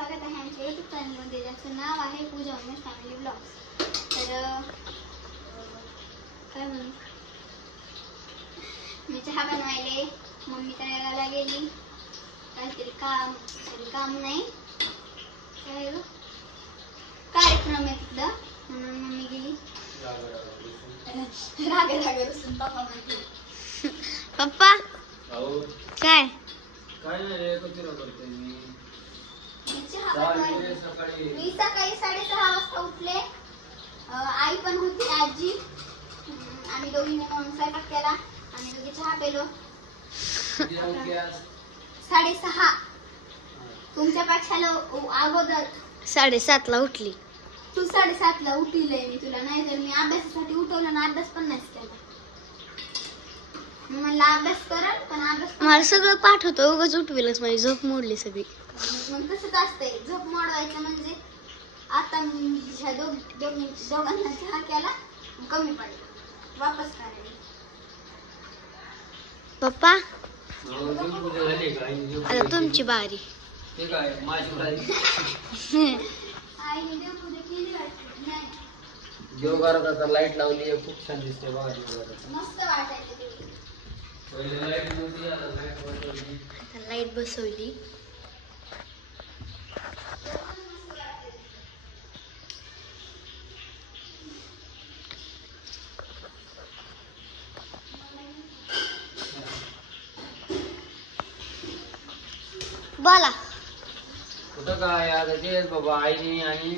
स्वागत आहे आमच्या युट्यूब चॅनलमध्ये ज्याचं नाव आहे पूजा उमेश फॅमिली ब्लॉग्स तर काय म्हणू? मी चहा बनवायले. मम्मी तळ्याला गेली. काहीतरी काम काम नाही. काय? कार्यक्रम आहे तिथं म्हणून मम्मी गेली. रागे रागे बसून. पप्पा म्हणते पप्पा? काय? काय नाही रे करतोय मी. पिले सकाळी. मी सकाळी साडेसहा वाजता उठले. आई पण होती आजी. आम्ही दोघींनी मिळून स्वयंपाक केला आम्ही दोघी चहा पेलो? साडेसहा. तुमच्यापेक्षा लो- अगोदर. साडेसातला उठली. तू साडेसातला उठिले मी तुला नाही तर मी अभ्यासासाठी उठवलं ना अभ्यास पण नाही केला. म्हणलं अभ्यास पण मला सगळं पाठ होतं उगाच उठविलंच माझी झोप मोडली सगळी. मग तसंच असतंय? झोप मोडवायचं म्हणजे आता मी ह्या दोघ दोघी दोघांना चहा केला कमी पडला. वापस करायला. पप्पा? आता. तुमची बारी. देवघरात आता लाइट लावली आहे खूप छान दिसते बघा देवघरात. मस्त वाटायचं. लाइट बसवली. बोला. कुठं काय आता तेच बाबा आईने आणि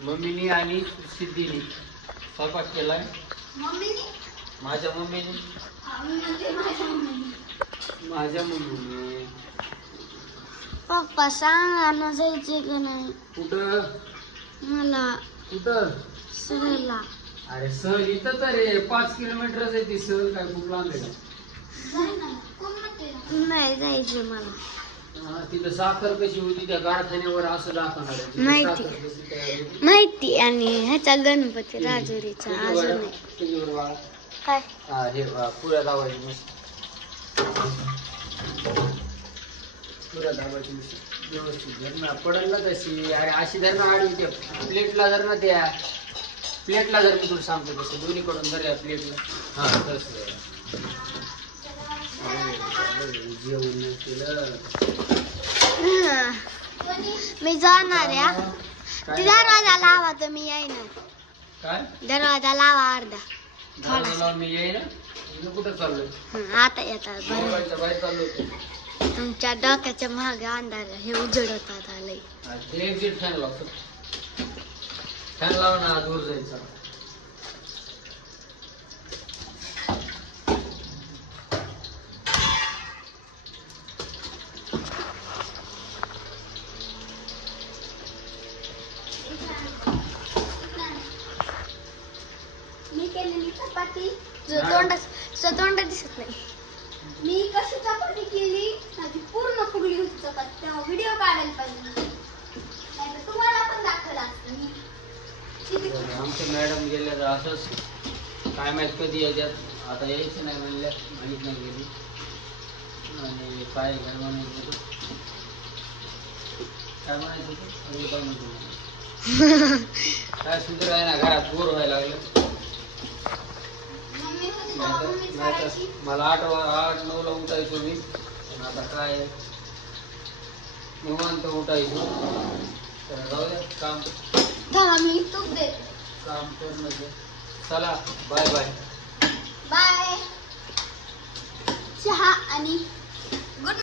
मम्मीनी आणि सिद्धीने स्वयंपाक केलाय. मम्मीने? माझ्या मम्मीने? माझ्या मम्मीने. पप्पा सांगा ना जायचे का नाही? कुठं? मला. कुठं? सहला अरे सहल इथं तर आहे पाच किलोमीटरच आहे ती सहल काय खूप लांब आहे नाही जायचे मला. हा, तिथं साखर कशी होती त्या कारखान्यावर असं दाखवणार माहिती. माहिती. आणि ह्याचा गणपती राजुरीचा अजून काय? हा हे पुऱ्या दाबायची पुऱ्या दाबायची व्यवस्थित धर ना पडल ना तशी. अरे अशी धर ना आडी त्या प्लेटला धर ना त्या. प्लेटला धर मी तुला सांगतो तसं. दोन्हीकडून धर या प्लेटला हा तसं जेवण केलं? मी जाणार या? ती दरवाजा लावा तर मी येईन. काय? दरवाजा लावा अर्धा. मी येईन. मी कुठं चाललोय? आता येतात बरं. मोबाईलच्या बाहेर चाललो होतो तुमच्या डोक्याच्या मागे अंधार हे उजडतात आलंय हा, ते एक्झिट फॅन लावतो. फॅन लाव ना दूर जायचा मी केलेली तुझं तोंड तोंड दिसत नाही. मी कशी चपाती केली? माझी पूर्ण फुगली होती चपाती. तेव्हा व्हिडिओ काढायला पाहिजे. नाहीतर तुम्हाला पण दाखवलं मी. आमच्या मॅडम गेल्या तर असंच काय माहीत कधी यायच्यात आता यायचं नाही म्हणल्या माहीत नाही गेली आणि काय काय म्हणायचं होतं? काय म्हणायचं होतं? अजून काय म्हणतो मला? काय सुंदर आहे ना घरात बोर व्हायला लागलं. मला आठ आठ नऊला उठायचो मी. पण आता काय? निवांत उठायचो. तर जाऊ द्या काम थांबा मी तूप देते काम करणं ते. चला बाय बाय बाय चहा आणि